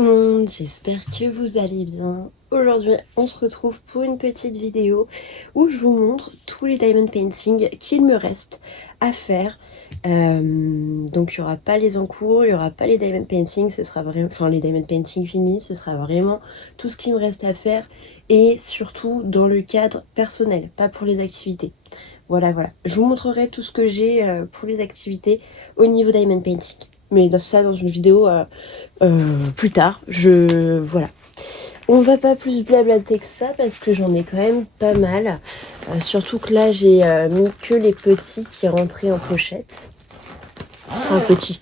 tout le monde, j'espère que vous allez bien. Aujourd'hui, on se retrouve pour une petite vidéo où je vous montre tous les diamond painting qu'il me reste à faire. Donc il n'y aura pas les en cours, il n'y aura pas les diamond painting, ce sera vraiment, enfin les diamond painting finis, ce sera vraiment tout ce qui me reste à faire et surtout dans le cadre personnel, pas pour les activités. Voilà. Je vous montrerai tout ce que j'ai pour les activités au niveau diamond painting. Mais dans une vidéo plus tard. Voilà. On va pas plus blablater que ça parce que j'en ai quand même pas mal. Surtout que là, j'ai mis que les petits qui rentraient en pochette. Enfin, petits.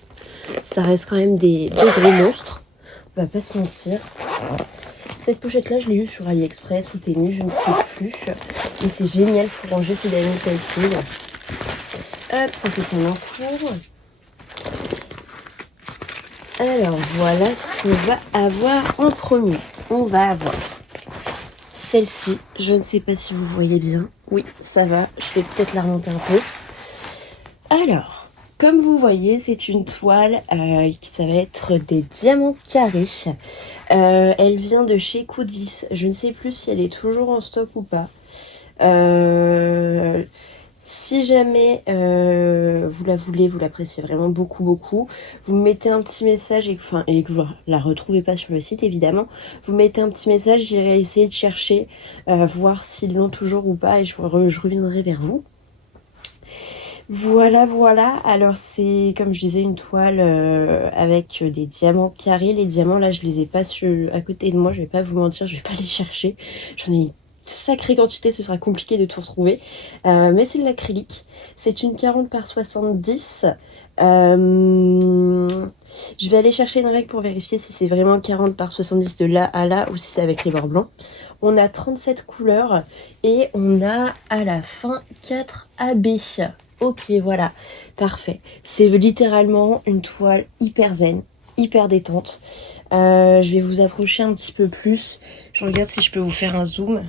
Ça reste quand même des gros monstres. On va pas se mentir. Cette pochette-là, je l'ai eue sur AliExpress ou Temu, je ne sais plus. Et c'est génial pour ranger ses diamond painting. Hop, ça c'est un encours. Alors voilà ce qu'on va avoir en premier. On va avoir celle-ci. Je ne sais pas si vous voyez bien. Oui, ça va. Je vais peut-être la remonter un peu. Alors, comme vous voyez, c'est une toile qui ça va être des diamants carrés. Elle vient de chez Coudis. Je ne sais plus si elle est toujours en stock ou pas. Si jamais vous la voulez, vous l'appréciez vraiment beaucoup, vous me mettez un petit message et que vous la retrouvez pas sur le site évidemment, vous mettez un petit message, j'irai essayer de chercher, voir s'ils l'ont toujours ou pas et je reviendrai vers vous. Voilà. Alors c'est, comme je disais, une toile avec des diamants carrés. Les diamants là, je les ai pas à côté de moi, je vais pas vous mentir, je vais pas les chercher. J'en ai une sacrée quantité, ce sera compliqué de tout retrouver. Mais c'est de l'acrylique. C'est une 40 par 70. Je vais aller chercher une règle pour vérifier si c'est vraiment 40 par 70 de là à là ou si c'est avec les bords blancs. On a 37 couleurs et on a à la fin 4 AB. Ok, voilà, parfait. C'est littéralement une toile hyper zen, hyper détente. Je vais vous approcher un petit peu plus. Je regarde si je peux vous faire un zoom.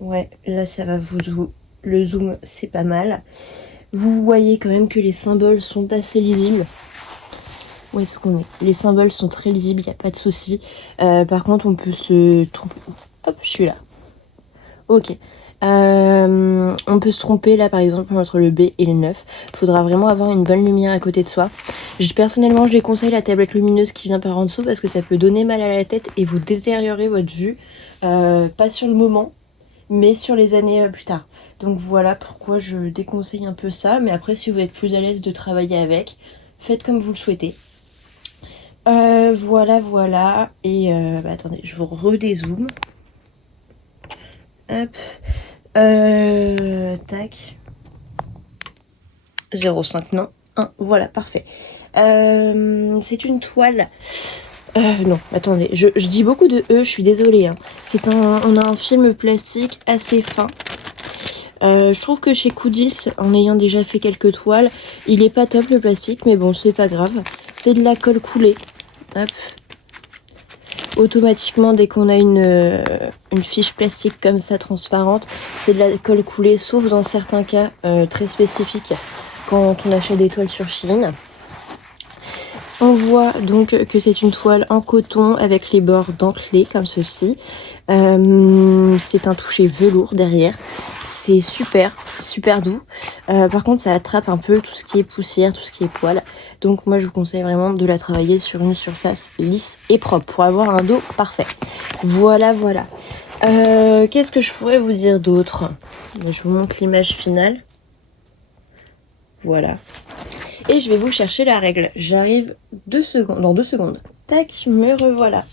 Ouais, là ça va vous... Le zoom, c'est pas mal. Vous voyez quand même que les symboles sont assez lisibles. Où est-ce qu'on est? Les symboles sont très lisibles, il n'y a pas de souci. Par contre, on peut se tromper. Hop, je suis là. Ok. On peut se tromper là par exemple entre le B et le 9. Faudra vraiment avoir une bonne lumière à côté de soi. Personnellement, je déconseille la tablette lumineuse qui vient par en dessous parce que ça peut donner mal à la tête et vous détériorer votre vue. Pas sur le moment, mais sur les années plus tard. Donc voilà pourquoi je déconseille un peu ça. Mais après, si vous êtes plus à l'aise de travailler avec, faites comme vous le souhaitez. Voilà. Et attendez, je vous redézoome. Hop. Tac. 0,5, non. 1, voilà, parfait. C'est une toile. Non, attendez, je dis beaucoup de E, je suis désolée. Hein. On a un film plastique assez fin. Je trouve que chez Coudils, en ayant déjà fait quelques toiles, il est pas top le plastique, mais bon, c'est pas grave. C'est de la colle coulée. Hop. Automatiquement, dès qu'on a une fiche plastique comme ça transparente, c'est de la colle coulée, sauf dans certains cas très spécifiques quand on achète des toiles sur Shein. On voit donc que c'est une toile en coton avec les bords dentelés comme ceci. C'est un toucher velours derrière. C'est super doux. Par contre, ça attrape un peu tout ce qui est poussière, tout ce qui est poils. Donc moi, je vous conseille vraiment de la travailler sur une surface lisse et propre pour avoir un dos parfait. Voilà. Qu'est-ce que je pourrais vous dire d'autre? Je vous montre l'image finale. Voilà. Et je vais vous chercher la règle. J'arrive dans 2 secondes. Tac, me revoilà.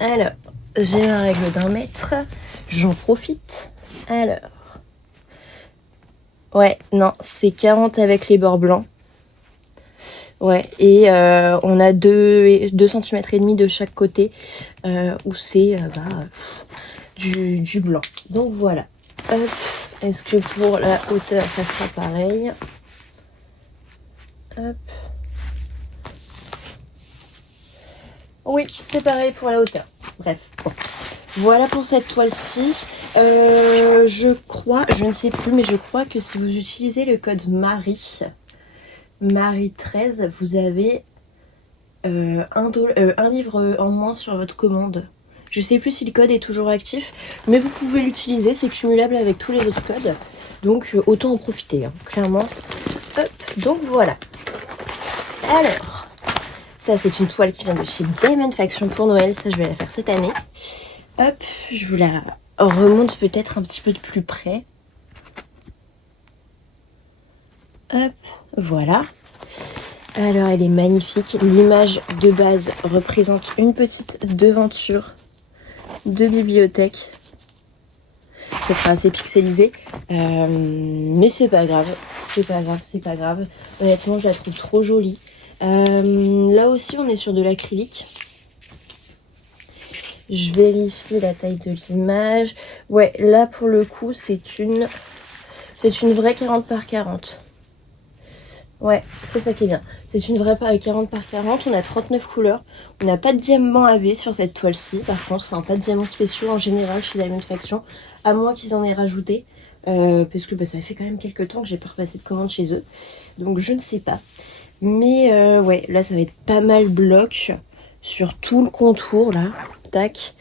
Alors, j'ai ma règle d'1 mètre. J'en profite. Alors. Ouais, non, c'est 40 avec les bords blancs. Ouais, et on a 2 cm et demi de chaque côté où c'est du blanc. Donc voilà. Hop. Est-ce que pour la hauteur, ça sera pareil? Hop. Oui, c'est pareil pour la hauteur. Bref, bon. Voilà pour cette toile-ci. Je ne sais plus, mais je crois que si vous utilisez le code Marie 13, vous avez un livre en moins sur votre commande. Je sais plus si le code est toujours actif, mais vous pouvez l'utiliser, c'est cumulable avec tous les autres codes. Donc autant en profiter, hein, clairement. Hop, donc voilà. Alors, ça c'est une toile qui vient de chez Diamond Faction pour Noël, ça je vais la faire cette année. Hop, je vous la remonte peut-être un petit peu de plus près. Hop, voilà. Alors elle est magnifique. L'image de base représente une petite devanture de bibliothèque. Ça sera assez pixelisé, mais c'est pas grave. C'est pas grave, c'est pas grave. Honnêtement, je la trouve trop jolie. Là aussi, on est sur de l'acrylique. Je vérifie la taille de l'image. Ouais, là pour le coup, c'est une vraie 40 par 40. Ouais, c'est ça qui est bien. C'est une vraie 40 par 40. On a 39 couleurs. On n'a pas de diamants AB sur cette toile-ci, par contre. Enfin, pas de diamants spéciaux en général chez Diamond Faction, à moins qu'ils en aient rajouté. Parce que ça fait quand même quelques temps que j'ai pas repassé de commande chez eux. Donc je ne sais pas. Mais ouais, là ça va être pas mal bloc sur tout le contour là. Tac.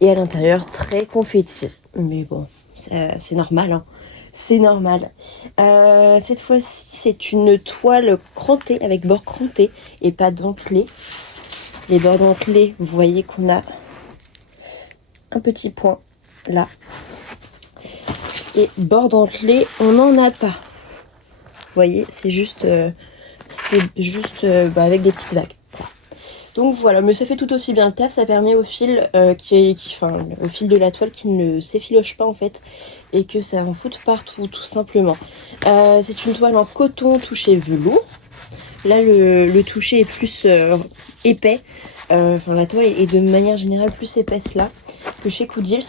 Et à l'intérieur, très confetti. Mais bon, c'est normal, hein. C'est normal. Cette fois-ci, c'est une toile crantée, avec bord cranté et pas dentelé. Les bords dentelés, vous voyez qu'on a un petit point là. Et bord dentelé, on n'en a pas. Vous voyez, c'est juste, avec des petites vagues. Donc voilà, mais ça fait tout aussi bien le taf, ça permet au fil au fil de la toile qui ne s'effiloche pas en fait et que ça en foute partout tout simplement. C'est une toile en coton touché velours. Là le toucher est plus épais, la toile est de manière générale plus épaisse là que chez Coudils.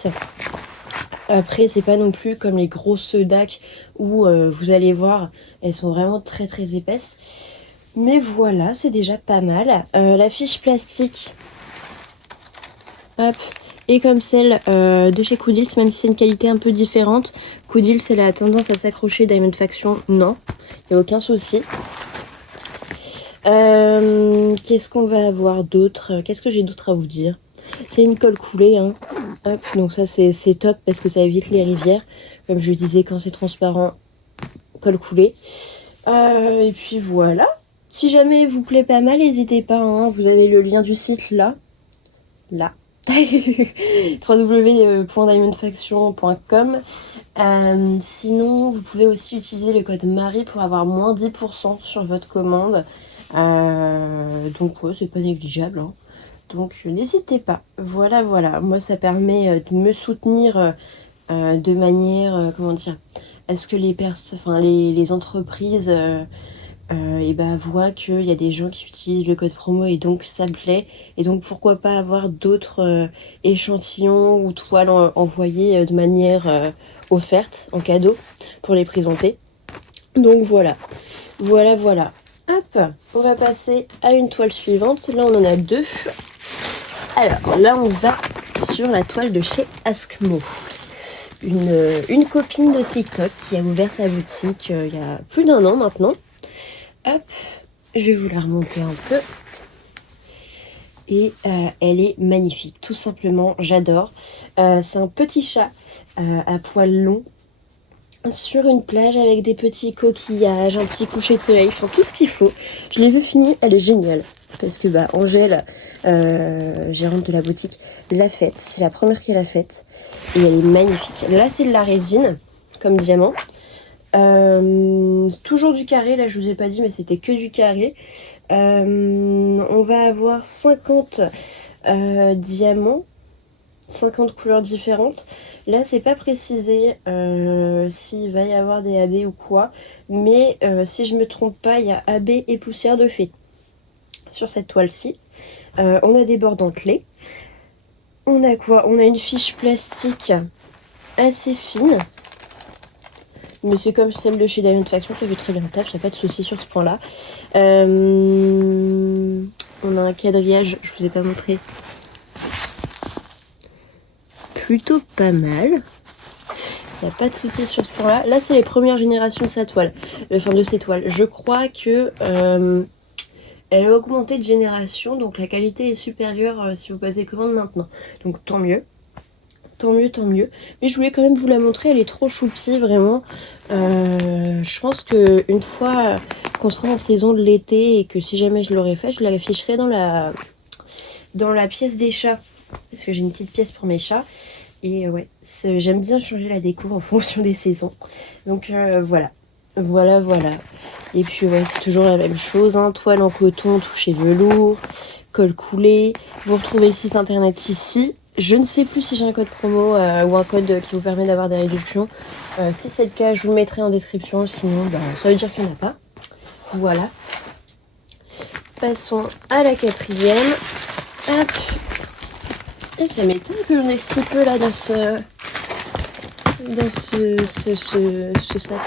Après c'est pas non plus comme les grosses DAC où vous allez voir elles sont vraiment très très épaisses. Mais voilà, c'est déjà pas mal. La fiche plastique, hop, est comme celle de chez Coudils, même si c'est une qualité un peu différente. Coudils, elle a tendance à s'accrocher, Diamond Faction, non. Il n'y a aucun souci. Qu'est-ce qu'on va avoir d'autre? Qu'est-ce que j'ai d'autre à vous dire? C'est une colle coulée, hein. Hop, donc ça c'est top parce que ça évite les rivières. Comme je le disais, quand c'est transparent, colle coulée. Et puis voilà. Si jamais vous plaît pas mal, n'hésitez pas, hein, vous avez le lien du site là. www.diamondfaction.com. Sinon, vous pouvez aussi utiliser le code Marie pour avoir moins 10% sur votre commande. Donc ouais, c'est pas négligeable, hein. Donc n'hésitez pas. Voilà, moi ça permet de me soutenir de manière, comment dire, à ce que les entreprises voient qu'il y a des gens qui utilisent le code promo et donc ça me plaît. Et donc pourquoi pas avoir d'autres échantillons ou toiles envoyées de manière offerte, en cadeau, pour les présenter. Donc voilà. Hop, on va passer à une toile suivante. Là on en a deux. Alors là on va sur la toile de chez Askmo. Une copine de TikTok qui a ouvert sa boutique il y a plus d'1 an maintenant. Hop, je vais vous la remonter un peu. Et elle est magnifique, tout simplement, j'adore. C'est un petit chat à poils longs sur une plage avec des petits coquillages, un petit coucher de soleil, enfin tout ce qu'il faut. Je l'ai vue finie, elle est géniale. Parce que Angèle, gérante de la boutique, l'a faite. C'est la première qu'elle a faite. Et elle est magnifique. Là, c'est de la résine, comme diamant. Toujours du carré, là je vous ai pas dit, mais c'était que du carré. On va avoir 50 diamants, 50 couleurs différentes. Là c'est pas précisé s'il va y avoir des AB ou quoi, mais si je me trompe pas, il y a AB et poussière de fée sur cette toile-ci. On a des bords dentelés. On a quoi? On a une fiche plastique assez fine. Mais c'est comme celle de chez Diamond Faction, ça fait très bien le taf, j'ai pas de soucis sur ce point-là. On a un quadrillage, je vous ai pas montré. Plutôt pas mal. Il n'y a pas de soucis sur ce point-là. Là, c'est les premières générations de sa toile. De ces toiles. Je crois que Elle a augmenté de génération, donc la qualité est supérieure si vous passez commande maintenant. Donc tant mieux. Tant mieux, tant mieux. Mais je voulais quand même vous la montrer, elle est trop choupie, vraiment. Je pense qu'une fois qu'on sera en saison de l'été et que si jamais je l'aurais fait, je l'afficherai dans la pièce des chats. Parce que j'ai une petite pièce pour mes chats. Et ouais, j'aime bien changer la déco en fonction des saisons. Donc voilà. Voilà, voilà. Et puis ouais, c'est toujours la même chose, hein. Toile en coton, touché velours, col coulé. Vous retrouvez le site internet ici. Je ne sais plus si j'ai un code promo ou un code qui vous permet d'avoir des réductions. Si c'est le cas, je vous mettrai en description. Sinon, ça veut dire qu'il n'y en a pas. Voilà. Passons à la quatrième. Hop. Et ça m'étonne que j'en ai si peu là dans ce sac.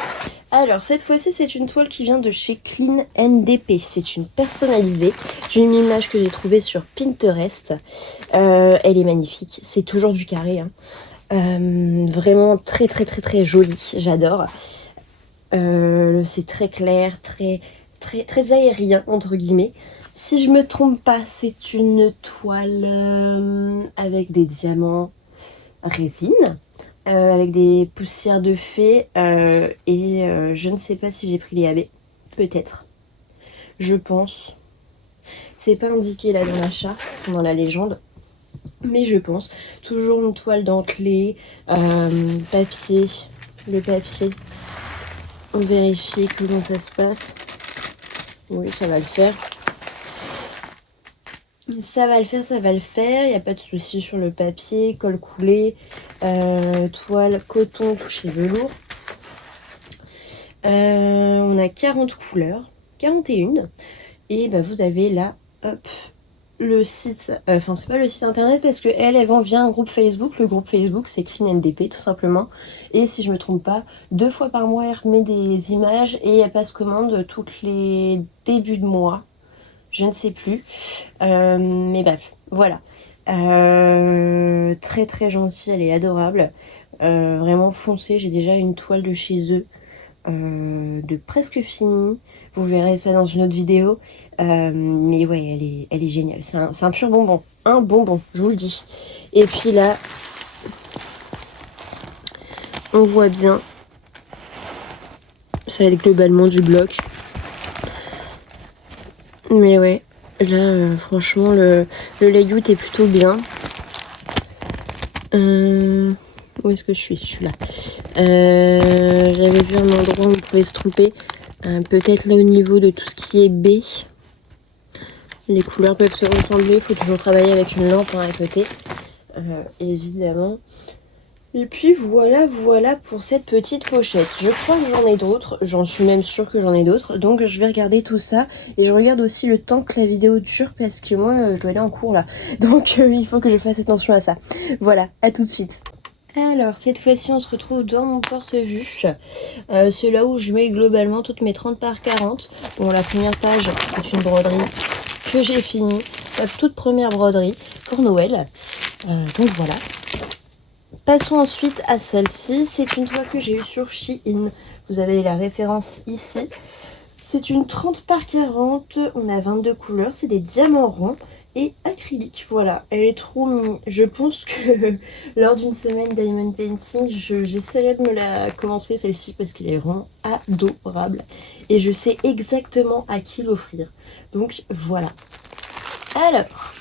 Alors cette fois-ci c'est une toile qui vient de chez Clean NDP. C'est une personnalisée. J'ai une image que j'ai trouvée sur Pinterest. Elle est magnifique. C'est toujours du carré, hein. Vraiment très très très très jolie. J'adore. C'est très clair, très très très aérien entre guillemets. Si je me trompe pas, c'est une toile avec des diamants résine. Avec des poussières de fée et je ne sais pas si j'ai pris les AB, peut-être, je pense, c'est pas indiqué là dans l'achat, dans la légende, mais je pense. Toujours une toile dentelée, papier, le papier, on vérifie comment ça se passe. Oui, ça va le faire. Ça va le faire, ça va le faire, il n'y a pas de souci sur le papier, col coulé, toile, coton, touché velours. On a 40 couleurs, 41, et vous avez là, hop, le site, enfin c'est pas le site internet parce que elle vend via un groupe Facebook. Le groupe Facebook c'est Clean NDP tout simplement, et si je me trompe pas, 2 fois par mois elle remet des images et elle passe commande toutes les débuts de mois. Je ne sais plus. Mais bref, voilà. Très très gentille, elle est adorable. Vraiment foncée, j'ai déjà une toile de chez eux. De presque finie. Vous verrez ça dans une autre vidéo. Mais ouais, elle est géniale. C'est un pur bonbon. Un bonbon, je vous le dis. Et puis là, on voit bien. Ça va être globalement du bloc. Mais ouais, là, franchement, le layout est plutôt bien. Où est-ce que je suis? Je suis là. J'avais vu un endroit où on pouvait se tromper. Peut-être là au niveau de tout ce qui est B. Les couleurs peuvent se ressembler. Il faut toujours travailler avec une lampe à côté. Évidemment. Et puis voilà pour cette petite pochette. Je crois que j'en ai d'autres, j'en suis même sûre que j'en ai d'autres. Donc je vais regarder tout ça. Et je regarde aussi le temps que la vidéo dure parce que moi je dois aller en cours là. Donc il faut que je fasse attention à ça. Voilà, à tout de suite. Alors cette fois-ci on se retrouve dans mon porte-vue. C'est là où je mets globalement toutes mes 30 par 40. Bon, la première page c'est une broderie que j'ai finie. Ma toute première broderie pour Noël. Donc voilà. Passons ensuite à celle-ci. C'est une toile que j'ai eue sur Shein. Vous avez la référence ici. C'est une 30 par 40. On a 22 couleurs. C'est des diamants ronds et acryliques. Voilà, elle est trop mimi. Je pense que lors d'une semaine diamond painting, j'essaierai de me la commencer celle-ci parce qu'elle est vraiment adorable. Et je sais exactement à qui l'offrir. Donc voilà. Alors,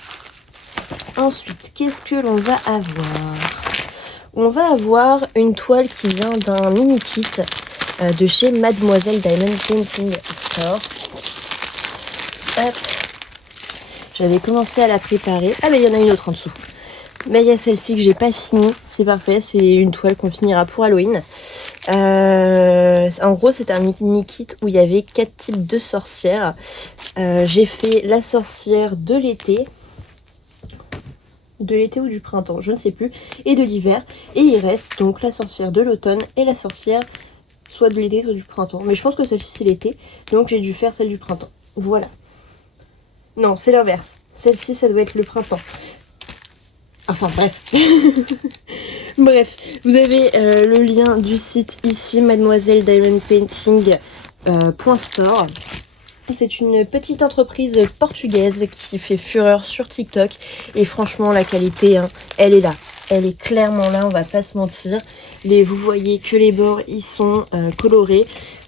ensuite, qu'est-ce que l'on va avoir ? On va avoir une toile qui vient d'un mini kit de chez Mademoiselle Diamond Painting Store. Hop. J'avais commencé à la préparer. Ah mais il y en a une autre en dessous. Mais il y a celle-ci que j'ai pas fini. C'est parfait, c'est une toile qu'on finira pour Halloween. En gros c'est un mini kit où il y avait 4 types de sorcières. J'ai fait la sorcière de l'été. De l'été ou du printemps, je ne sais plus, et de l'hiver, et il reste donc la sorcière de l'automne et la sorcière soit de l'été soit du printemps, mais je pense que celle-ci c'est l'été, donc j'ai dû faire celle du printemps. Voilà. Non, c'est l'inverse, celle-ci ça doit être le printemps. Enfin bref. Bref, vous avez le lien du site ici, Mademoiselle Diamond Painting .store. C'est une petite entreprise portugaise qui fait fureur sur TikTok. Et franchement, la qualité, hein, elle est là. Elle est clairement là, on va pas se mentir. Vous voyez que les bords, ils sont colorés.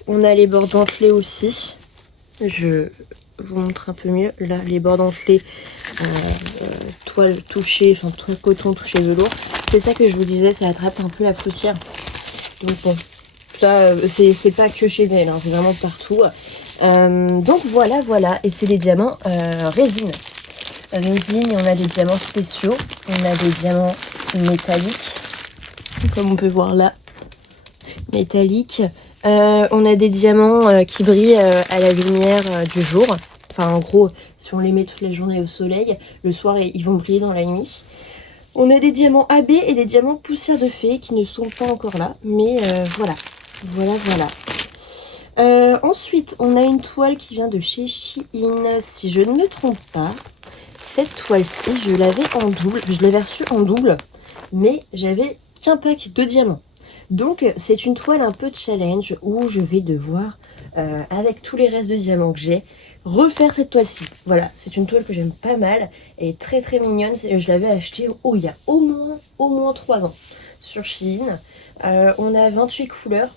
On a les bords dentelés aussi. Je vous montre un peu mieux. Là, les bords dentelés, toile touchée, enfin coton touché velours. C'est ça que je vous disais, ça attrape un peu la poussière. Donc bon, ça, c'est pas que chez elle, hein, c'est vraiment partout. Donc voilà, et c'est des diamants résine. Résine, et on a des diamants spéciaux, on a des diamants métalliques, comme on peut voir là, métalliques. On a des diamants qui brillent à la lumière du jour. Enfin, en gros, si on les met toute la journée au soleil, le soir, ils vont briller dans la nuit. On a des diamants AB et des diamants poussière de fée qui ne sont pas encore là. Mais voilà. Ensuite, on a une toile qui vient de chez Shein. Si je ne me trompe pas, cette toile-ci, je l'avais en double. Je l'avais reçue en double, mais j'avais qu'un pack de diamants. Donc, c'est une toile un peu challenge où je vais devoir, avec tous les restes de diamants que j'ai, refaire cette toile-ci. Voilà, c'est une toile que j'aime pas mal. Elle est très très mignonne. Je l'avais achetée il y a au moins 3 ans sur Shein. On a 28 couleurs.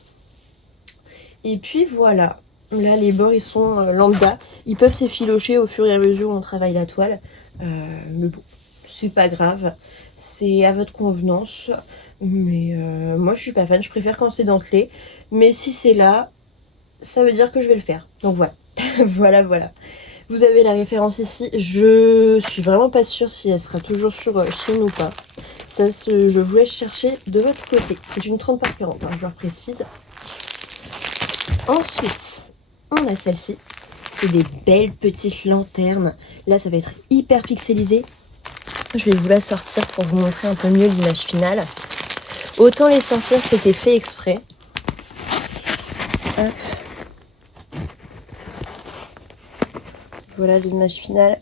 Et puis voilà, là les bords ils sont lambda, ils peuvent s'effilocher au fur et à mesure où on travaille la toile, mais bon, c'est pas grave, c'est à votre convenance, mais moi je suis pas fan, je préfère quand c'est dentelé, mais si c'est là, ça veut dire que je vais le faire, donc voilà, voilà. Vous avez la référence ici, je suis vraiment pas sûre si elle sera toujours sur Chine ou pas, ça je vous laisse chercher de votre côté, c'est une 30 par 40, hein, je leur précise. Ensuite, on a celle-ci. C'est des belles petites lanternes. Là, ça va être hyper pixelisé. Je vais vous la sortir pour vous montrer un peu mieux l'image finale. Autant les sorcières, c'était fait exprès. Hop. Voilà l'image finale.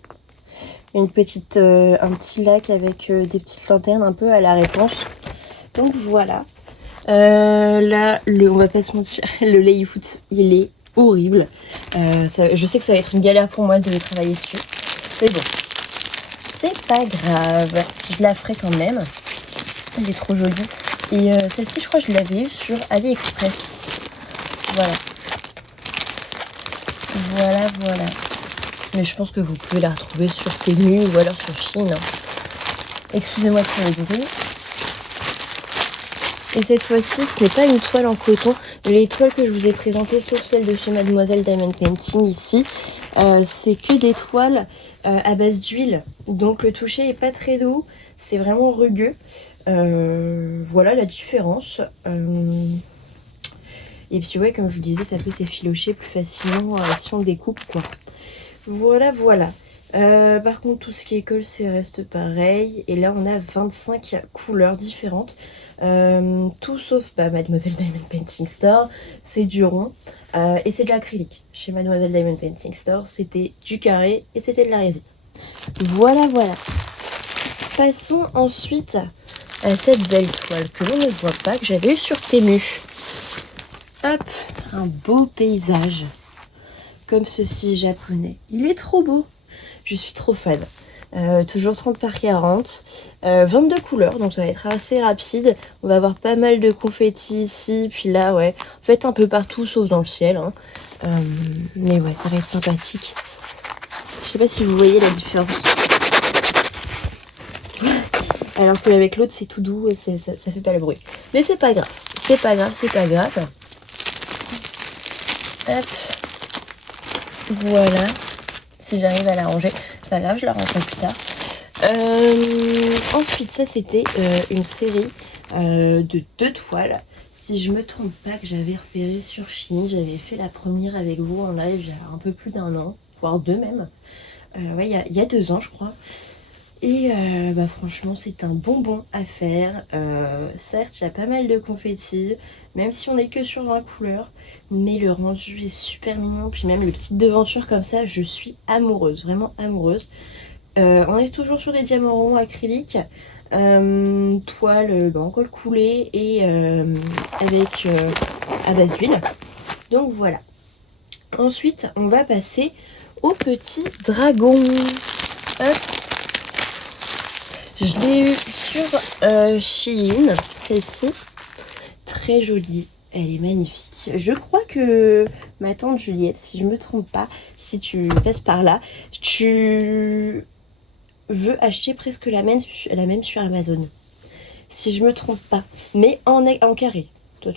Un petit lac avec des petites lanternes un peu à la réponse. Donc voilà. Là, on va pas se mentir, le layout, il est horrible. Je sais que ça va être une galère pour moi de travailler dessus. Mais bon, c'est pas grave. Je la ferai quand même. Elle est trop jolie. Et celle-ci, je crois que je l'avais eue sur AliExpress. Voilà. Mais je pense que vous pouvez la retrouver sur Temu ou alors sur Shein. Excusez-moi pour le bruit. Et cette fois-ci, ce n'est pas une toile en coton. Les toiles que je vous ai présentées, sauf celle de chez Mademoiselle Diamond Painting ici, c'est que des toiles à base d'huile. Donc le toucher est pas très doux, c'est vraiment rugueux. Voilà la différence. Et puis ouais, comme je vous disais, ça peut s'effilocher plus facilement si on découpe quoi. Voilà. Par contre, tout ce qui est colle, c'est reste pareil. Et là, on a 25 couleurs différentes. Tout sauf Mademoiselle Diamond Painting Store, c'est du rond et c'est de l'acrylique. Chez Mademoiselle Diamond Painting Store, c'était du carré et c'était de la résine. Voilà. Passons ensuite à cette belle toile que l'on ne voit pas, que j'avais eue sur Temu. Hop, un beau paysage comme ceci japonais. Il est trop beau. Je suis trop fan. Toujours 30 par 40. 22 couleurs, donc ça va être assez rapide. On va avoir pas mal de confettis ici. Puis là, ouais. En fait, un peu partout, sauf dans le ciel. Hein. Mais ouais, ça va être sympathique. Je sais pas si vous voyez la différence. Alors qu'avec l'autre, c'est tout doux. Ça fait pas le bruit. Mais c'est pas grave. Hop. Voilà. Si j'arrive à la ranger. C'est pas grave, je la rangerai plus tard. Ensuite, ça c'était une série de 2 toiles. Si je me trompe pas, que j'avais repéré sur Shein. J'avais fait la première avec vous en live il y a un peu plus d'1 an, voire 2 même. Ouais, il y a 2 ans je crois. Et franchement, c'est un bonbon à faire. Certes, il y a pas mal de confettis, même si on n'est que sur 20 couleurs. Mais le rendu est super mignon. Puis même les petites devantures comme ça, je suis amoureuse, vraiment amoureuse. On est toujours sur des diamants ronds acryliques. Toile en colle coulée et avec à base d'huile. Donc voilà. Ensuite, on va passer au petit dragon. Hop. Je l'ai eu sur Shein, celle-ci. Très jolie, elle est magnifique. Je crois que ma tante Juliette, si je me trompe pas, si tu passes par là, tu veux acheter presque la même sur Amazon. Si je me trompe pas, mais en carré. Toi,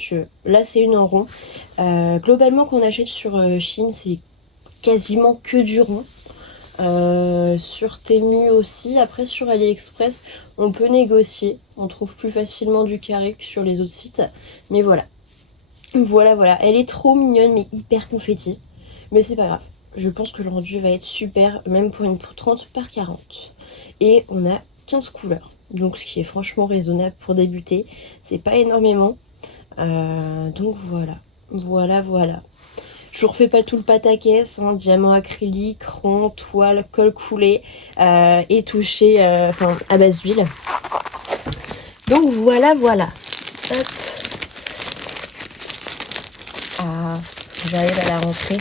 là, c'est une en rond. Globalement, qu'on achète sur Shein, c'est quasiment que du rond. Sur Temu aussi. Après, sur AliExpress, on peut négocier. On trouve plus facilement du carré que sur les autres sites. Mais voilà. Voilà. Elle est trop mignonne, mais hyper confetti. Mais c'est pas grave. Je pense que le rendu va être super, même pour une 30 par 40. Et on a 15 couleurs. Donc, ce qui est franchement raisonnable pour débuter. C'est pas énormément. Donc, voilà. Voilà. Je refais pas tout le pataquès, hein, diamant acrylique, rond, toile, colle coulé et touché à base d'huile. Donc voilà. Hop. Ah, j'arrive à la rentrée.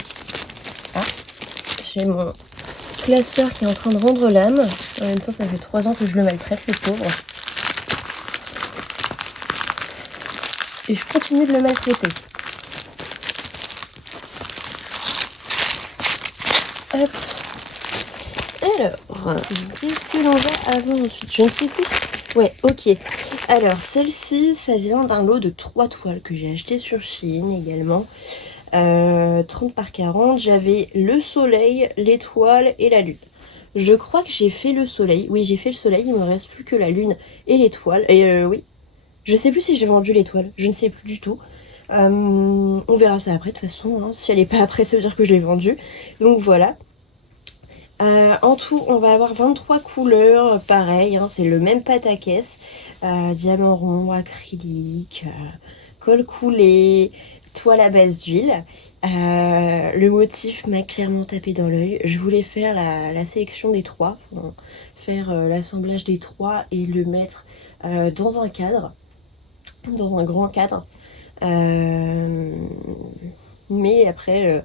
Ah, j'ai mon classeur qui est en train de rendre l'âme. En même temps, ça fait 3 ans que je le maltraite, le pauvre. Et je continue de le maltraiter. Hop. Alors, qu'est-ce que l'on va avoir ensuite? Je ne sais plus. Ouais, ok. Alors, celle-ci, ça vient d'un lot de 3 toiles que j'ai acheté sur Shein également. 30 par 40. J'avais le soleil, l'étoile et la lune. Je crois que j'ai fait le soleil. Oui, j'ai fait le soleil. Il me reste plus que la lune et l'étoile. Et oui. Je sais plus si j'ai vendu l'étoile. Je ne sais plus du tout. On verra ça après de toute façon. Hein. Si elle n'est pas après, ça veut dire que je l'ai vendue. Donc voilà. En tout, on va avoir 23 couleurs, pareil, hein, c'est le même pataquès, diamant rond, acrylique, colle coulée, toile à base d'huile. Le motif m'a clairement tapé dans l'œil. Je voulais faire la sélection des 3, faire l'assemblage des 3 et le mettre dans un cadre, dans un grand cadre. Mais après...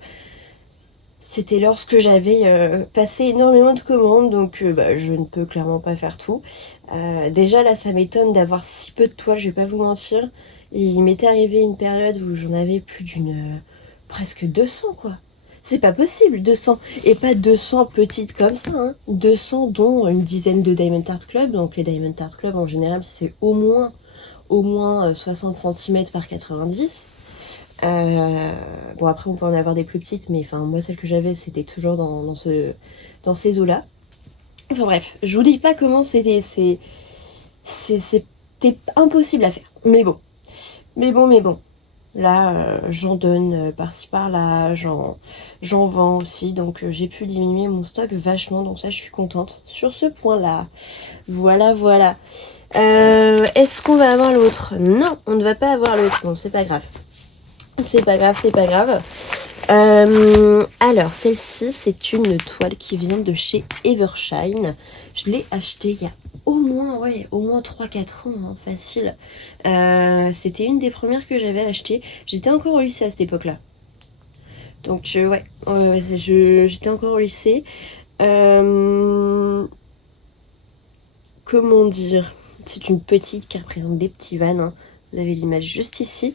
C'était lorsque j'avais passé énormément de commandes, donc je ne peux clairement pas faire tout. Déjà là, ça m'étonne d'avoir si peu de toiles, je vais pas vous mentir. Et il m'était arrivé une période où j'en avais plus d'une... presque 200 quoi. C'est pas possible, 200. Et pas 200 petites comme ça, hein. 200 dont une dizaine de Diamond Art Club. Donc les Diamond Art Club en général, c'est au moins 60 cm par 90. Bon après on peut en avoir des plus petites, mais enfin moi celle que j'avais c'était toujours dans ces eaux là. Enfin bref, je vous dis pas comment c'était impossible à faire, mais bon là j'en donne par-ci par-là, j'en vends aussi, donc j'ai pu diminuer mon stock vachement, donc ça je suis contente sur ce point là. Voilà. Est-ce qu'on va avoir l'autre? Non, on ne va pas avoir l'autre, bon c'est pas grave. C'est pas grave. Alors, celle-ci, c'est une toile qui vient de chez Evershine. Je l'ai achetée il y a au moins 3-4 ans, hein, facile. C'était une des premières que j'avais achetées. J'étais encore au lycée à cette époque-là. Donc, j'étais encore au lycée. Comment dire? C'est une petite qui représente des petits vannes. Hein. Vous avez l'image juste ici.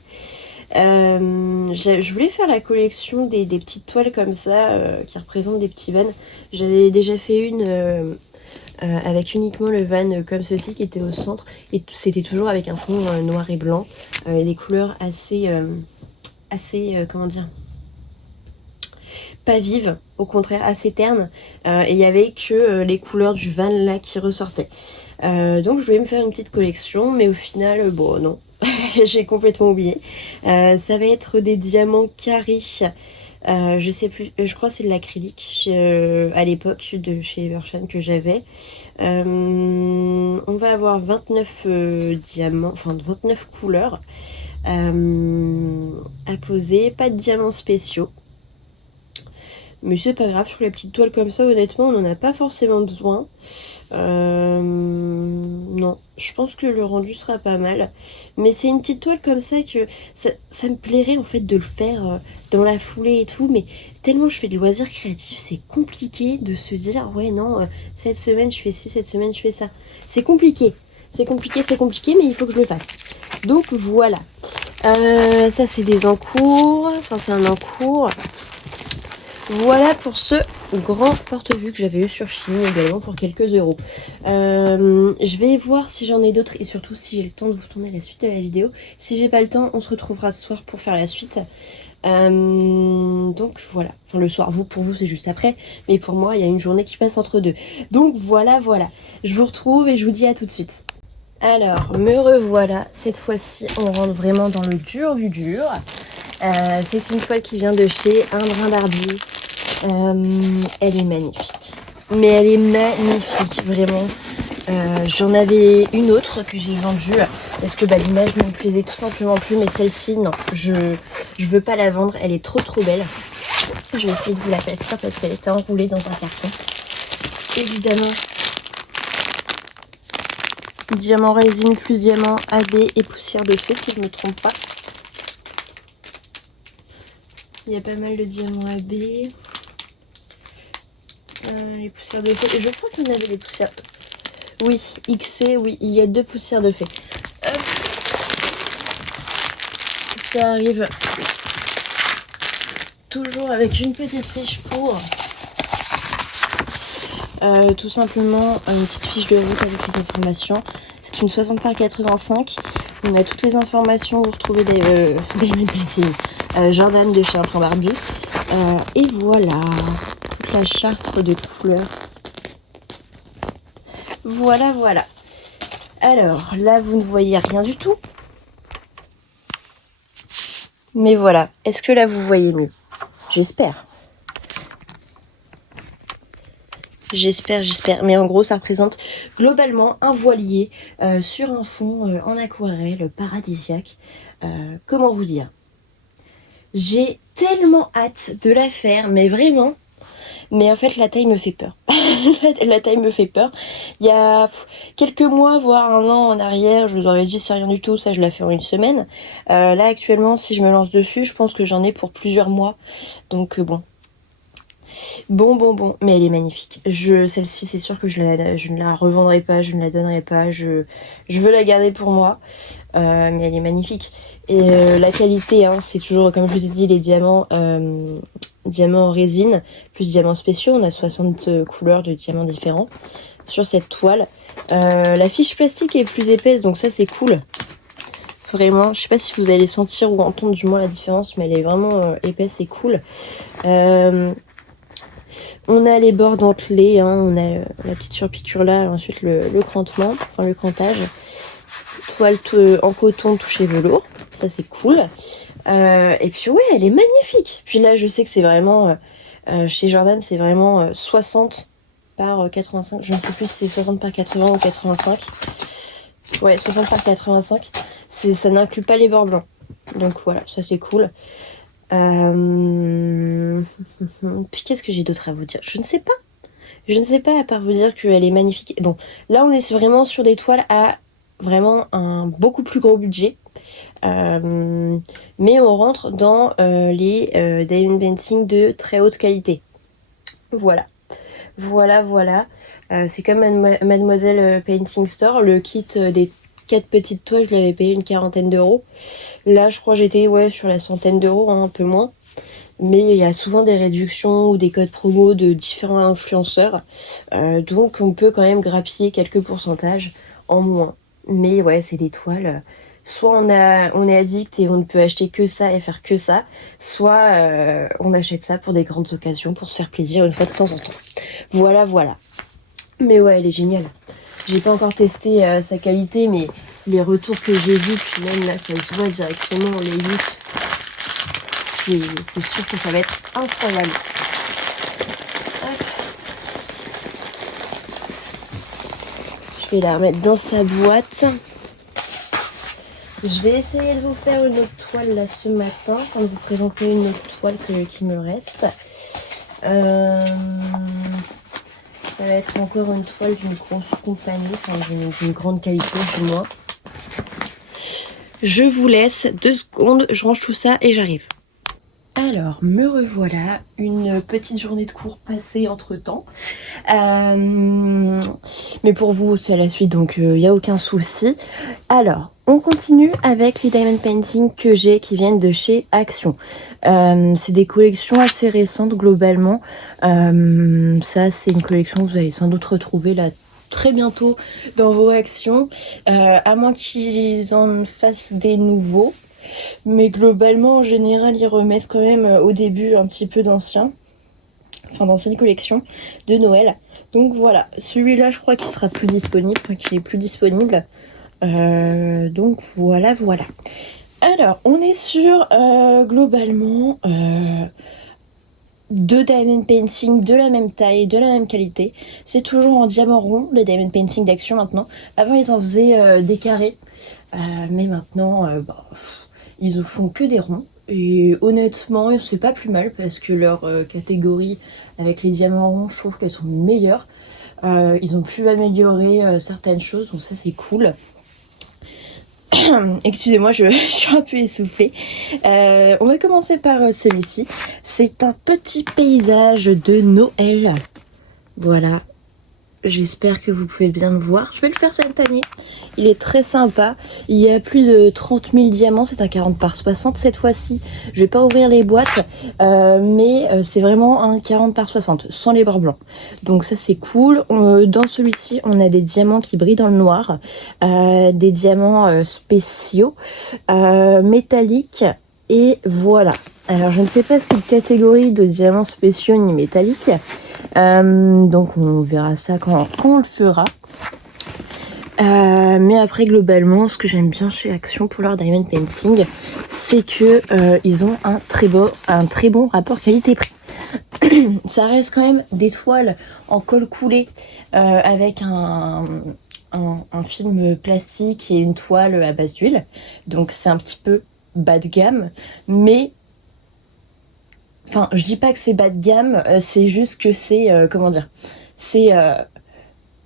Je voulais faire la collection des petites toiles comme ça qui représentent des petits vans. J'avais déjà fait une avec uniquement le van comme ceci qui était au centre et c'était toujours avec un fond noir et blanc et des couleurs assez comment dire, pas vives, au contraire assez ternes, et il n'y avait que les couleurs du van là qui ressortaient. Donc je voulais me faire une petite collection, mais au final bon non. J'ai complètement oublié. Ça va être des diamants carrés. Je sais plus, je crois que c'est de l'acrylique à l'époque de chez Evershine que j'avais. On va avoir 29 diamants, enfin 29 couleurs à poser. Pas de diamants spéciaux. Mais c'est pas grave, sur les petites toiles comme ça, honnêtement, on n'en a pas forcément besoin. Non, je pense que le rendu sera pas mal. Mais c'est une petite toile comme ça que ça me plairait en fait de le faire dans la foulée et tout. Mais tellement je fais de loisirs créatifs, c'est compliqué de se dire ouais non, cette semaine je fais ci, cette semaine je fais ça. C'est compliqué. C'est compliqué, mais il faut que je le fasse. Donc voilà. Ça c'est des encours. Enfin c'est un encours. Voilà pour ce grand porte-vue que j'avais eu sur Shein également pour quelques euros. Je vais voir si j'en ai d'autres et surtout si j'ai le temps de vous tourner la suite de la vidéo. Si j'ai pas le temps, on se retrouvera ce soir pour faire la suite. Donc voilà, enfin le soir, pour vous c'est juste après, mais pour moi il y a une journée qui passe entre deux. Donc voilà, je vous retrouve et je vous dis à tout de suite. Alors, me revoilà, cette fois-ci on rentre vraiment dans le dur du dur. C'est une toile qui vient de chez Un Brin d'Herbier. Elle est magnifique. Mais elle est magnifique, vraiment. J'en avais une autre que j'ai vendue parce que l'image ne me plaisait tout simplement plus. Mais celle-ci, non, je veux pas la vendre. Elle est trop belle. Je vais essayer de vous la pâtir parce qu'elle était enroulée dans un carton. Évidemment, diamant résine plus diamant AB et poussière de feu, si je ne me trompe pas. Il y a pas mal de diamants AB. Les poussières de fée. Je crois qu'il y en avait des poussières. Oui, XC, oui, il y a 2 poussières de fée. Ça arrive toujours avec une petite fiche pour tout simplement une petite fiche de route avec les informations. C'est une 60 par 85. On a toutes les informations. Vous retrouvez des Jordan de chez Un Brin d'Herbier. Et voilà. La charte de couleurs. Voilà. Alors là vous ne voyez rien du tout. Mais voilà. Est-ce que là vous voyez mieux? J'espère. Mais en gros ça représente globalement un voilier sur un fond en aquarelle paradisiaque. Comment vous dire? J'ai tellement hâte de la faire, mais vraiment. Mais en fait, la taille me fait peur. La taille me fait peur. Il y a quelques mois, voire un an en arrière, je vous aurais dit c'est rien du tout, ça je la fais en une semaine. Là, actuellement, si je me lance dessus, je pense que j'en ai pour plusieurs mois. Donc bon. Bon. Mais elle est magnifique. Celle-ci, c'est sûr que je ne la revendrai pas, je ne la donnerai pas. Je veux la garder pour moi. Mais elle est magnifique. Et la qualité, hein, c'est toujours, comme je vous ai dit, les diamants en résine, plus diamants spéciaux. On a 60 couleurs de diamants différents sur cette toile. La fiche plastique est plus épaisse, donc ça c'est cool. Vraiment, je sais pas si vous allez sentir ou entendre du moins la différence, mais elle est vraiment épaisse et cool. On a les bords dentelés, hein, on a la petite surpiqûre là, ensuite le crantement, enfin le crantage. Toile en coton touché velours, ça c'est cool. Et puis ouais, elle est magnifique. Puis là je sais que c'est vraiment chez Jordan, c'est vraiment 60 par 85. Je ne sais plus si c'est 60 par 80 ou 85. Ouais, 60 par 85. Ça n'inclut pas les bords blancs. Donc voilà, ça c'est cool. Puis qu'est-ce que j'ai d'autre à vous dire? Je ne sais pas à part vous dire qu'elle est magnifique. Bon, là on est vraiment sur des toiles à vraiment un beaucoup plus gros budget. Mais on rentre dans les diamond painting de très haute qualité. Voilà. C'est comme Mademoiselle Painting Store. Le kit des 4 petites toiles, je l'avais payé une 40aine d'euros. Là, je crois que j'étais sur la 100aine d'euros, hein, un peu moins. Mais il y a souvent des réductions ou des codes promo de différents influenceurs. Donc on peut quand même grappiller quelques pourcentages en moins. Mais ouais, c'est des toiles. Soit on est addict et on ne peut acheter que ça et faire que ça. Soit on achète ça pour des grandes occasions, pour se faire plaisir une fois de temps en temps. Voilà. Mais ouais, elle est géniale. J'ai pas encore testé sa qualité, mais les retours que j'ai vus, puis même là, ça se voit directement, les vis. C'est sûr que ça va être incroyable. Hop. Je vais la remettre dans sa boîte. Je vais essayer de vous faire une autre toile là ce matin, quand vous présenter une autre toile qui me reste. Ça va être encore une toile d'une grosse compagnie, enfin d'une grande qualité du moins. Je vous laisse 2 secondes, je range tout ça et j'arrive. Alors, me revoilà, une petite journée de cours passée entre temps. Mais pour vous, c'est à la suite, donc il n'y a aucun souci. Alors, on continue avec les diamond painting que j'ai qui viennent de chez Action. C'est des collections assez récentes globalement. Ça, c'est une collection que vous allez sans doute retrouver là très bientôt dans vos réactions, à moins qu'ils en fassent des nouveaux. Mais globalement, en général, ils remettent quand même au début un petit peu d'anciennes collections de Noël. Donc voilà, celui-là, je crois qu'il sera plus disponible, enfin qu'il est plus disponible. Donc voilà. Alors, on est sur globalement 2 diamond painting de la même taille, de la même qualité. C'est toujours en diamant rond, les diamond painting d'Action maintenant. Avant, ils en faisaient des carrés, mais maintenant, ils en font que des ronds. Et honnêtement, c'est pas plus mal parce que leur catégorie avec les diamants ronds, je trouve qu'elles sont meilleures. Ils ont pu améliorer certaines choses, donc ça c'est cool. Excusez-moi, je suis un peu essoufflée. On va commencer par celui-ci. C'est un petit paysage de Noël. Voilà. J'espère que vous pouvez bien le voir. Je vais le faire cette année. Il est très sympa. Il y a plus de 30 000 diamants. C'est un 40 par 60 cette fois-ci. Je vais pas ouvrir les boîtes. Mais c'est vraiment un 40 par 60 sans les bords blancs. Donc ça c'est cool. Dans celui-ci, on a des diamants qui brillent dans le noir. Des diamants spéciaux. Métalliques. Et voilà. Alors je ne sais pas ce quelle catégorie de diamants spéciaux ni métalliques. Donc on verra ça quand on le fera. Mais après globalement, ce que j'aime bien chez Action pour leur diamond painting, c'est que ils ont un très bon rapport qualité-prix. Ça reste quand même des toiles en colle coulée avec un film plastique et une toile à base d'huile. Donc c'est un petit peu bas de gamme, mais enfin, je dis pas que c'est bas de gamme, c'est juste que c'est, c'est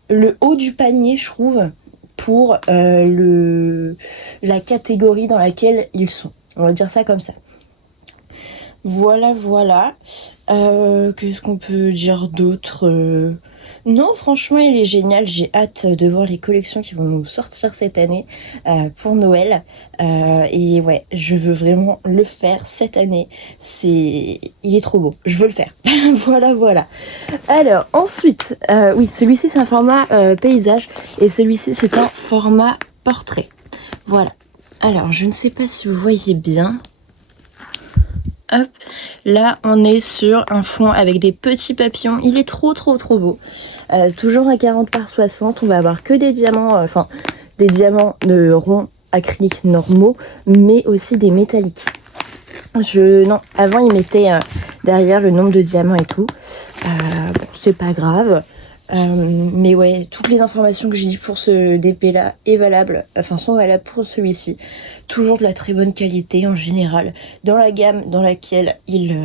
le haut du panier, je trouve, pour la catégorie dans laquelle ils sont. On va dire ça comme ça. Voilà. Qu'est-ce qu'on peut dire d'autre Non, franchement, il est génial. J'ai hâte de voir les collections qui vont nous sortir cette année pour Noël. Et ouais, je veux vraiment le faire cette année. Il est trop beau. Je veux le faire. Voilà. Alors, ensuite, oui, celui-ci, c'est un format paysage. Et celui-ci, c'est un format portrait. Voilà. Alors, je ne sais pas si vous voyez bien. Hop, là on est sur un fond avec des petits papillons, il est trop beau. Toujours à 40 par 60, on va avoir que des diamants, des diamants de ronds acryliques normaux, mais aussi des métalliques. Non, avant ils mettaient derrière le nombre de diamants et tout, c'est pas grave. Mais ouais, toutes les informations que j'ai dit pour ce DP là sont valables pour celui-ci. Toujours de la très bonne qualité en général, dans la gamme dans laquelle il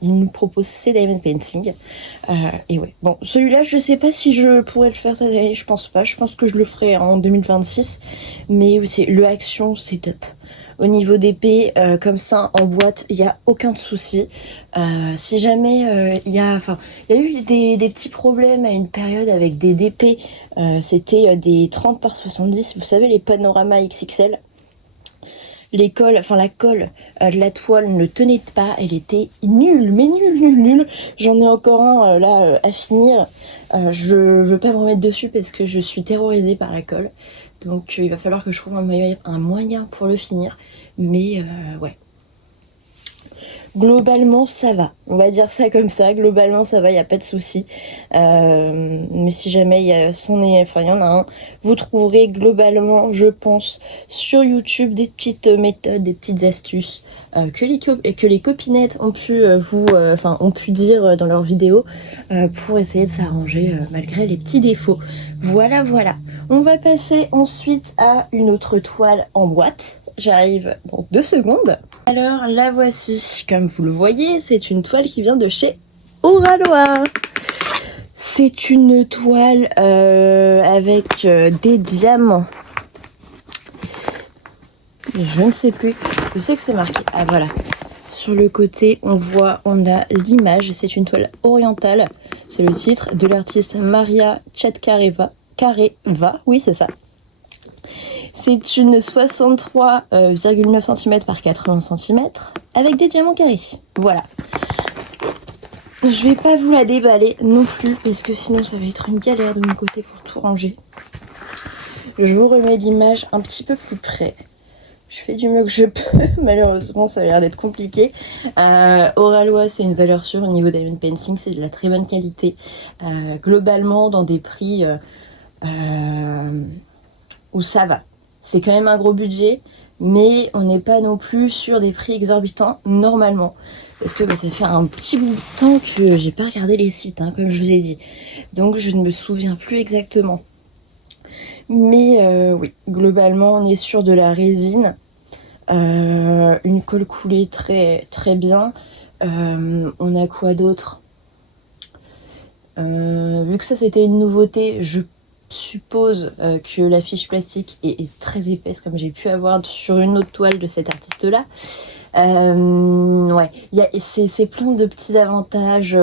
nous propose ses diamond painting. Et ouais, bon, celui-là, je sais pas si je pourrais le faire cette année, je pense pas. Je pense que je le ferai en 2026. Mais le Action, c'est top. Au niveau d'épée, comme ça en boîte, il n'y a aucun souci. Si jamais il y a eu des petits problèmes à une période avec des DP, c'était des 30 par 70, vous savez, les panoramas XXL. La colle de la toile ne tenait pas, elle était nulle, mais nulle. J'en ai encore un là à finir. Je veux pas me remettre dessus parce que je suis terrorisée par la colle. Donc il va falloir que je trouve un moyen pour le finir. Mais ouais. Globalement ça va, on va dire ça comme ça, globalement ça va, il n'y a pas de souci. Mais si jamais il y en a un, vous trouverez globalement, je pense, sur YouTube des petites méthodes, des petites astuces que les copinettes ont pu dire dans leurs vidéos pour essayer de s'arranger malgré les petits défauts. Voilà. On va passer ensuite à une autre toile en boîte. J'arrive dans 2 secondes. Alors la voici, comme vous le voyez, c'est une toile qui vient de chez Oraloa. C'est une toile avec des diamants. Je ne sais plus. Je sais que c'est marqué. Ah voilà. Sur le côté, on a l'image. C'est une toile orientale. C'est le titre de l'artiste Maria Tchatkareva. Oui, c'est ça. C'est une 63,9 cm par 80 cm avec des diamants carrés. Voilà. Je vais pas vous la déballer non plus parce que sinon ça va être une galère de mon côté pour tout ranger. Je vous remets l'image un petit peu plus près. Je fais du mieux que je peux. Malheureusement, ça a l'air d'être compliqué. Oraloa, c'est une valeur sûre au niveau diamond painting. C'est de la très bonne qualité. Globalement, dans des prix où ça va. C'est quand même un gros budget, mais on n'est pas non plus sur des prix exorbitants normalement. Parce que ça fait un petit bout de temps que j'ai pas regardé les sites, hein, comme je vous ai dit. Donc je ne me souviens plus exactement. Mais oui, globalement, on est sur de la résine. Une colle coulée très, très bien. On a quoi d'autre? Vu que ça c'était une nouveauté, je suppose que la fiche plastique est très épaisse comme j'ai pu avoir sur une autre toile de cet artiste là. Ouais, c'est plein de petits avantages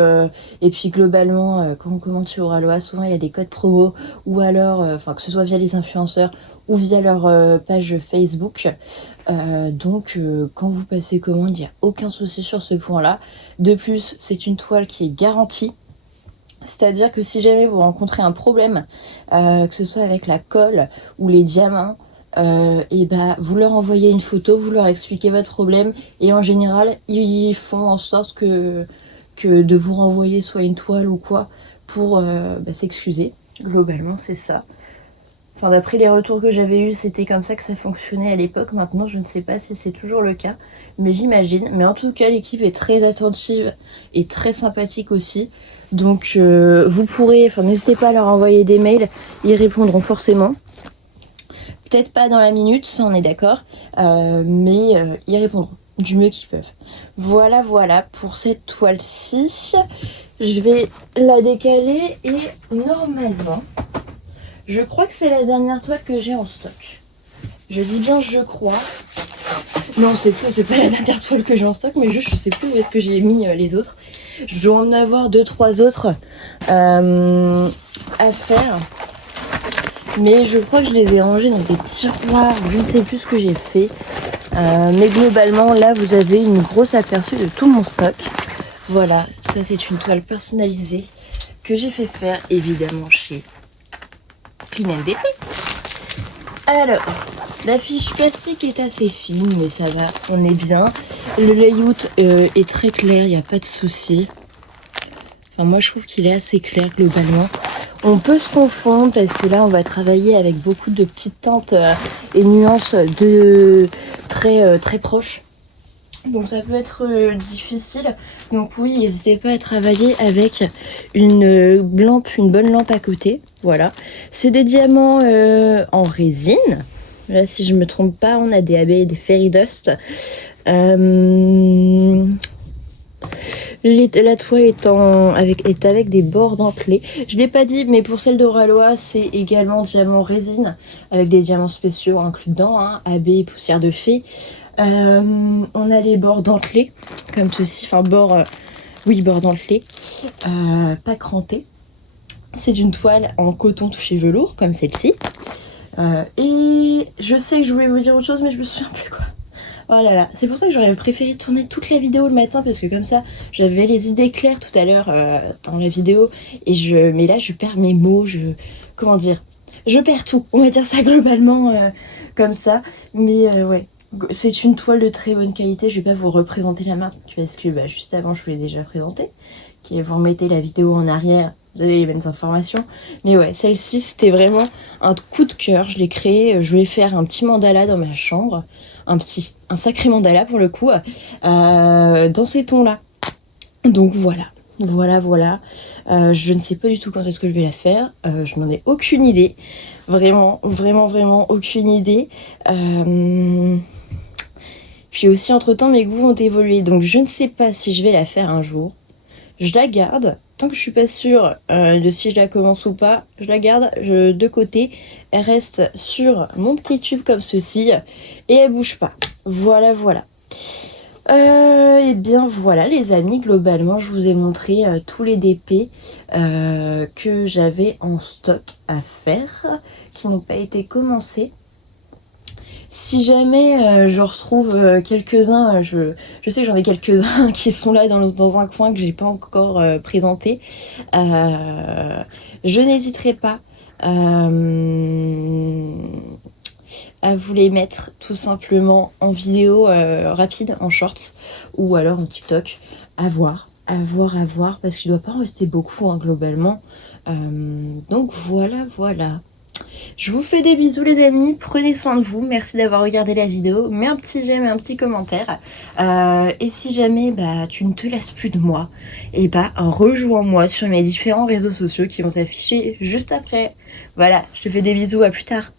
et puis globalement quand on commande sur Oraloa, souvent il y a des codes promo ou alors que ce soit via les influenceurs ou via leur page Facebook. Donc quand vous passez commande, il n'y a aucun souci sur ce point là. De plus, c'est une toile qui est garantie. C'est-à-dire que si jamais vous rencontrez un problème, que ce soit avec la colle ou les diamants, et vous leur envoyez une photo, vous leur expliquez votre problème et en général ils font en sorte que de vous renvoyer soit une toile ou quoi pour s'excuser. Globalement c'est ça. Enfin, d'après les retours que j'avais eus, c'était comme ça que ça fonctionnait à l'époque. Maintenant je ne sais pas si c'est toujours le cas, mais j'imagine. Mais en tout cas l'équipe est très attentive et très sympathique aussi. Donc vous pourrez, n'hésitez pas à leur envoyer des mails, ils répondront forcément. Peut-être pas dans la minute, ça on est d'accord, mais ils répondront du mieux qu'ils peuvent. Voilà pour cette toile-ci. Je vais la décaler et normalement, je crois que c'est la dernière toile que j'ai en stock. Je dis bien je crois. Non, c'est faux, c'est pas la dernière toile que j'ai en stock, mais je sais plus où est-ce que j'ai mis les autres. Je dois en avoir 2-3 autres à faire. Mais je crois que je les ai rangés dans des tiroirs, je ne sais plus ce que j'ai fait. Mais globalement, là, vous avez une grosse aperçu de tout mon stock. Voilà, ça c'est une toile personnalisée que j'ai fait faire, évidemment, chez NDP. Alors, la fiche plastique est assez fine, mais ça va, on est bien. Le layout est très clair, il n'y a pas de souci. Enfin, moi, je trouve qu'il est assez clair, globalement. On peut se confondre parce que là on va travailler avec beaucoup de petites teintes et nuances très proches. Donc ça peut être difficile. Donc oui, n'hésitez pas à travailler avec une bonne lampe à côté. Voilà. C'est des diamants en résine. Là si je me trompe pas, on a des AB et des fairy dust. La toile est avec des bords dentelés. Je ne l'ai pas dit, mais pour celle d'Oraloa, c'est également diamant résine, avec des diamants spéciaux inclus dedans, hein, AB et poussière de fée. On a les bords dentelés, comme ceci, bords dentelés, pas crantés. C'est une toile en coton touché velours, comme celle-ci. Et je sais que je voulais vous dire autre chose, mais je me souviens plus quoi. Oh là là, c'est pour ça que j'aurais préféré tourner toute la vidéo le matin parce que comme ça j'avais les idées claires tout à l'heure dans la vidéo mais là je perds mes mots, je perds tout, on va dire ça globalement comme ça, mais ouais, c'est une toile de très bonne qualité. Je vais pas vous représenter la marque parce que juste avant je vous l'ai déjà présentée, vous remettez la vidéo en arrière, vous avez les mêmes informations, mais ouais, celle-ci c'était vraiment un coup de cœur. Je l'ai créée, je voulais faire un petit mandala dans ma chambre, un sacré mandala pour le coup, dans ces tons là. Donc voilà. Je ne sais pas du tout quand est-ce que je vais la faire, je n'en ai aucune idée, vraiment aucune idée. Puis aussi entre temps mes goûts ont évolué, donc je ne sais pas si je vais la faire un jour, je la garde. Tant que je suis pas sûre de si je la commence ou pas, je la garde de côté. Elle reste sur mon petit tube comme ceci et elle bouge pas. Voilà, voilà. Et bien voilà les amis, globalement je vous ai montré tous les DP que j'avais en stock à faire, qui n'ont pas été commencés. Si jamais je retrouve quelques-uns, je sais que j'en ai quelques-uns qui sont là dans un coin que j'ai pas encore présenté, je n'hésiterai pas à vous les mettre tout simplement en vidéo rapide, en shorts, ou alors en TikTok, à voir, parce qu'il ne doit pas en rester beaucoup hein, globalement. Donc voilà, voilà. Je vous fais des bisous les amis, prenez soin de vous, merci d'avoir regardé la vidéo, mets un petit j'aime et un petit commentaire. Et si jamais tu ne te lasses plus de moi, et rejoins-moi sur mes différents réseaux sociaux qui vont s'afficher juste après. Voilà, je te fais des bisous, à plus tard.